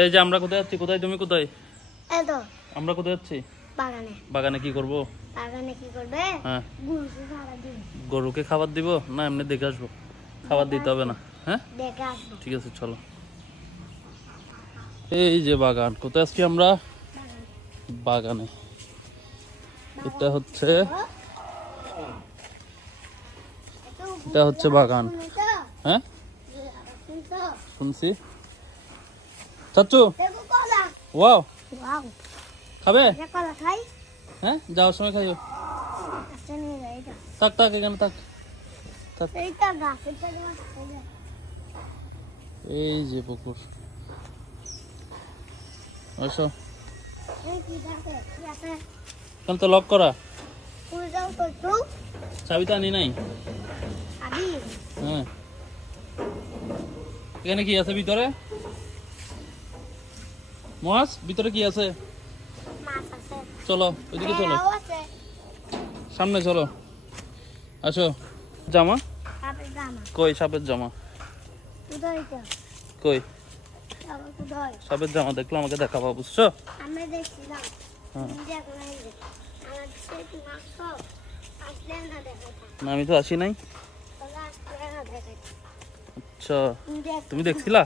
এই যে আমরা কোথায় যাচ্ছি? কোথায় তুমি কোথায়? এই আমরা কোথায় যাচ্ছি? বাগানে। বাগানে কি করব? বাগানে কি করবে? হ্যাঁ। গুলশু সারা দিন গরুকে খাবার দিব? না এমনি দেখে আসব। খাবার দিতে হবে না। হ্যাঁ? দেখে আসব। ঠিক আছে চলো। এই যে বাগান। কোথায় আসছি আমরা? বাগানে। এটা হচ্ছে এটা হচ্ছে বাগান। হ্যাঁ? শুনছি। চাচ্চু? ওয়াও। খাবে? হ্যাঁ যাওয়ার সময় খাইও। আচ্ছা থাক থাক এখানে থাক। এই যে। পুকুর। আসো। তো লক করা। চাবিটা আনি নাই। হ্যাঁ। এখানে কি আছে ভিতরে? মাছ ভিতরে কি আছে? চলো ওইদিকে চলো। সামনে চলো। আসো। জামা? কই সাপের জামা? কই? সাপের জামা দেখল আমাকে দেখাবা বুঝছ? হ্যাঁ। না আমি তো আসি নাই। আচ্ছা। তুমি দেখছিলা?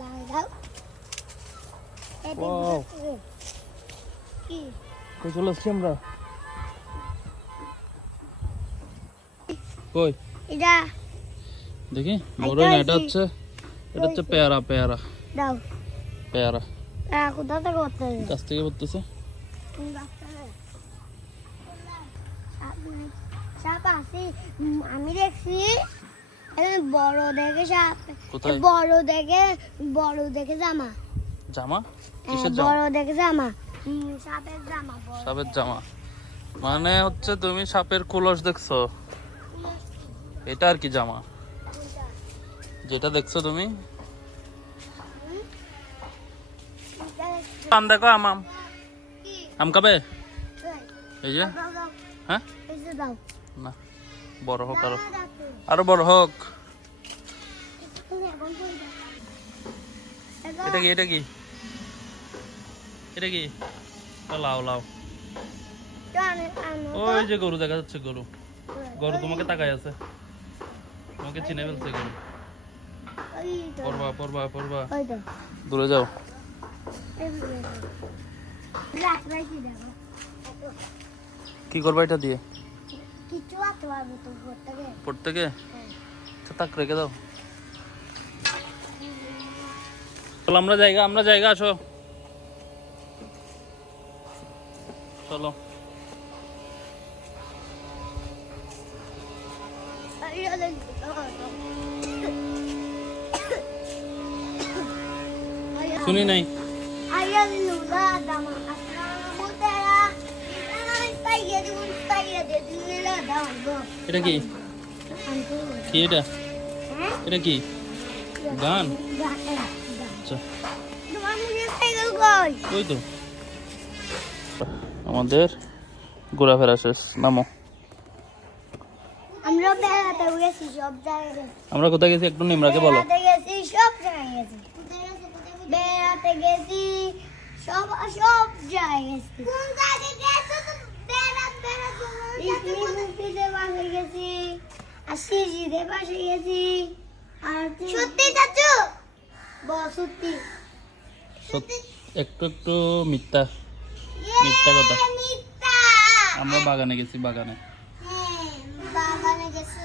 লাগাই দাও এটা Wow. কোথাতে গা? কি কই চলে আসছি আমরা কই এটা দেখি বড় না এটা। হচ্ছে এটা হচ্ছে পেয়ারা পেয়ারা দাও পেয়ারা কোথাতে করতে হবে গাছ থেকে পড়তেছে। সাপ আছে আমি দেখছি বড় দেখে সাপ বড় দেখে বড় দেখে জামা? জামা বড় দেখে জামা? সাপের জামা। সাপের জামা মানে হচ্ছে তুমি সাপের কুলস দেখছ? এটা আর কি জামা? যেটা দেখছ তুমি। আম দেখো আম আম? খাবে? এই, যে। হ্যাঁ। না বড় হোক আরও। আরও বড় হোক। এটা কি এটা কি? এটা কি? লাও লাও। ওই যে গরু দেখা যাচ্ছে গরু। গরু তোমাকে তাকাই আছে। তোমাকে চিনে ফেলছে গরু। পড়বা পড়বা পড়বা। দূরে যাও। কি করবা এটা দিয়ে? কিছু পারব তো হ্যাঁ। তাক রেখে দাও। চলো আমরা জায়গা আমরা জায়গা আসো। চলো. শুনি নাই। এটা কি? কি এটা? এটা কি? গান? আচ্ছা। ওই তো। আমাদের ঘোরাফেরা শেষ। নামো। আমরা কোথায় গেছি একটু নিমরাকে বলো। গেছি সব জায়গায় গেছি। বেড়াতে গেছি সব সব জায়গায় গেছি। কোন জায়গায় গেছো তো বেড়াতে বেড়াতে মুক্তিদের গেছি। আর শিশিদের পাশে গেছি আর সত্যি চাচু? বল সত্যি। একটু একটু মিথ্যা। মিথ্যা কথা। আমরা বাগানে গেছি বাগানে। হ্যাঁ, বাগানে গেছি